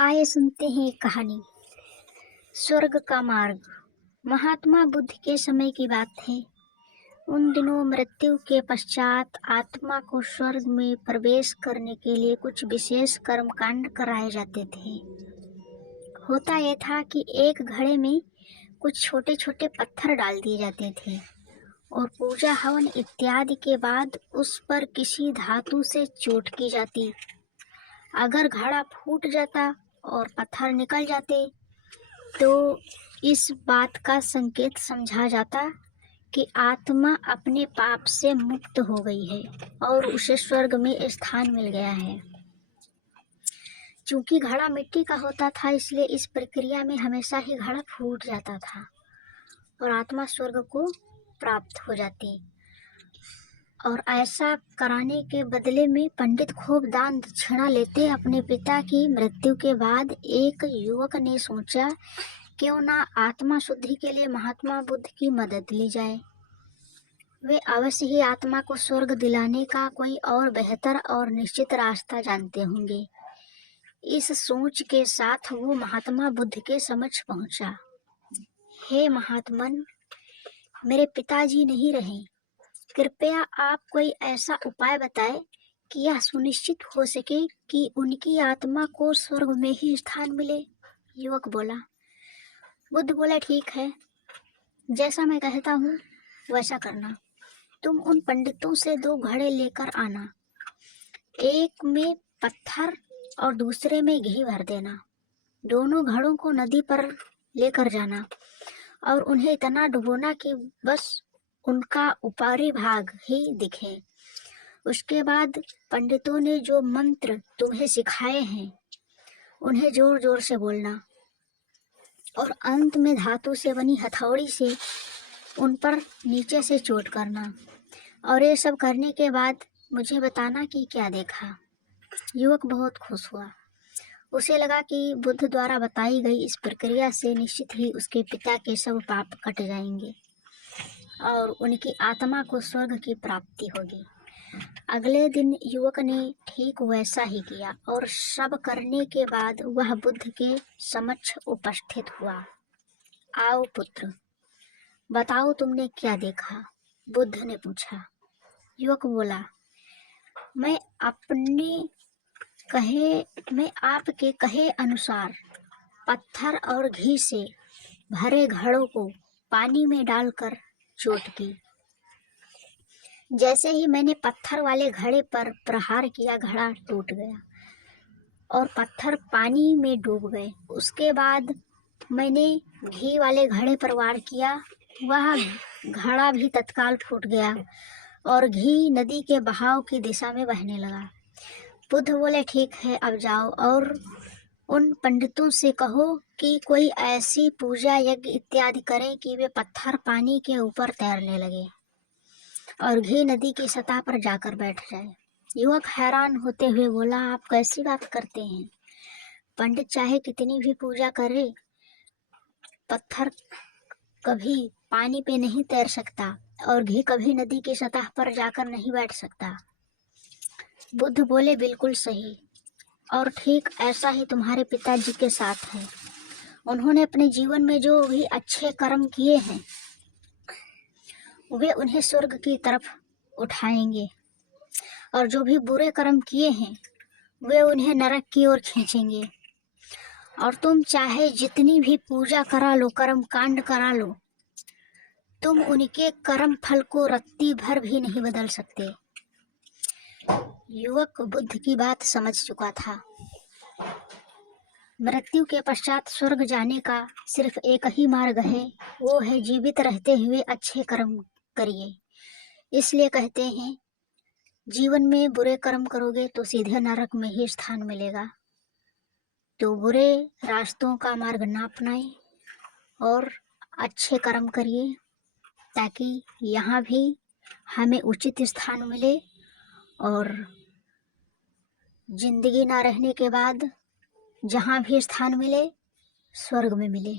आइए सुनते हैं एक कहानी। स्वर्ग का मार्ग। महात्मा बुद्ध के समय की बात है। उन दिनों मृत्यु के पश्चात आत्मा को स्वर्ग में प्रवेश करने के लिए कुछ विशेष कर्मकांड कराए जाते थे। होता यह था कि एक घड़े में कुछ छोटे छोटे पत्थर डाल दिए जाते थे और पूजा हवन इत्यादि के बाद उस पर किसी धातु से चोट की जाती। अगर घड़ा फूट जाता और पत्थर निकल जाते तो इस बात का संकेत समझा जाता कि आत्मा अपने पाप से मुक्त हो गई है और उसे स्वर्ग में स्थान मिल गया है। चूंकि घड़ा मिट्टी का होता था, इसलिए इस प्रक्रिया में हमेशा ही घड़ा फूट जाता था और आत्मा स्वर्ग को प्राप्त हो जाती। और ऐसा कराने के बदले में पंडित खूब दान दक्षिणा लेते। अपने पिता की मृत्यु के बाद एक युवक ने सोचा, क्यों ना आत्मा शुद्धि के लिए महात्मा बुद्ध की मदद ली जाए। वे अवश्य ही आत्मा को स्वर्ग दिलाने का कोई और बेहतर और निश्चित रास्ता जानते होंगे। इस सोच के साथ वो महात्मा बुद्ध के समक्ष पहुंचा। हे महात्मन, मेरे पिताजी नहीं रहे, कृपया आप कोई ऐसा उपाय बताएं कि यह सुनिश्चित हो सके कि उनकी आत्मा को स्वर्ग में ही स्थान मिले। युवक बोला। बुद्ध बोला, ठीक है, जैसा मैं कहता हूँ वैसा करना। तुम उन पंडितों से 2 घड़े लेकर आना, एक में पत्थर और दूसरे में घी भर देना। दोनों घड़ों को नदी पर लेकर जाना और उन्हें इतना डुबोना कि बस उनका ऊपरी भाग ही दिखे। उसके बाद पंडितों ने जो मंत्र तुम्हें सिखाए हैं उन्हें जोर जोर से बोलना और अंत में धातु से बनी हथौड़ी से उन पर नीचे से चोट करना। और ये सब करने के बाद मुझे बताना कि क्या देखा। युवक बहुत खुश हुआ। उसे लगा कि बुद्ध द्वारा बताई गई इस प्रक्रिया से निश्चित ही उसके पिता के सब पाप कट जाएंगे और उनकी आत्मा को स्वर्ग की प्राप्ति होगी। अगले दिन युवक ने ठीक वैसा ही किया और सब करने के बाद वह बुद्ध के समक्ष उपस्थित हुआ। आओ पुत्र, बताओ तुमने क्या देखा? बुद्ध ने पूछा। युवक बोला, मैं आपके कहे अनुसार पत्थर और घी से भरे घड़ों को पानी में डालकर चोट की। जैसे ही मैंने पत्थर वाले घड़े पर प्रहार किया, घड़ा टूट गया और पत्थर पानी में डूब गए। उसके बाद मैंने घी वाले घड़े पर वार किया, वह घड़ा भी तत्काल फूट गया और घी नदी के बहाव की दिशा में बहने लगा। बुद्ध बोले, ठीक है, अब जाओ और उन पंडितों से कहो कि कोई ऐसी पूजा यज्ञ इत्यादि करें कि वे पत्थर पानी के ऊपर तैरने लगे और घी नदी की सतह पर जाकर बैठ जाए। युवक हैरान होते हुए बोला, आप कैसी बात करते हैं? पंडित चाहे कितनी भी पूजा करे, पत्थर कभी पानी पे नहीं तैर सकता और घी कभी नदी की सतह पर जाकर नहीं बैठ सकता। बुद्ध बोले, बिल्कुल सही, और ठीक ऐसा ही तुम्हारे पिताजी के साथ है। उन्होंने अपने जीवन में जो भी अच्छे कर्म किए हैं वे उन्हें स्वर्ग की तरफ उठाएंगे और जो भी बुरे कर्म किए हैं वे उन्हें नरक की ओर खींचेंगे। और तुम चाहे जितनी भी पूजा करा लो, कर्म कांड करा लो, तुम उनके कर्म फल को रत्ती भर भी नहीं बदल सकते। युवक बुद्ध की बात समझ चुका था। मृत्यु के पश्चात स्वर्ग जाने का सिर्फ एक ही मार्ग है, वो है जीवित रहते हुए अच्छे कर्म करिए। इसलिए कहते हैं, जीवन में बुरे कर्म करोगे तो सीधे नरक में ही स्थान मिलेगा। तो बुरे रास्तों का मार्ग ना अपनाएं और अच्छे कर्म करिए ताकि यहाँ भी हमें उचित स्थान मिले और जिंदगी ना रहने के बाद जहाँ भी स्थान मिले स्वर्ग में मिले।